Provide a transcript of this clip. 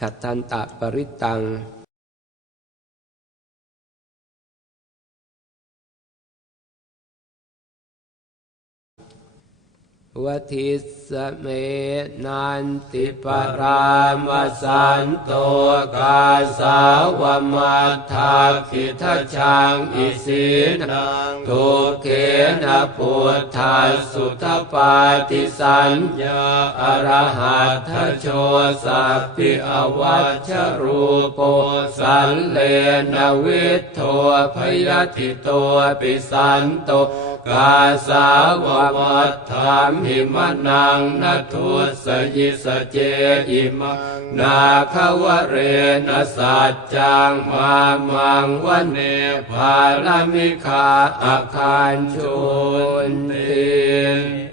ฉัตทันตะปริตัง วทิสเมนันติปรามสันโตกาสาวมัทธาคิทชังอิสินังทุเขนะพุทธาสุทปาติสัญญาอรหัตถโชสัพพิอวัชชรูปโปสันเลนวิทโทพยติโตปิสันโต กาสาววัฏฐามหิมนังนัทุสยิสเจอิมนาควเรนสัจจังมามังวันเนภาลมิคาอาคารชุนติ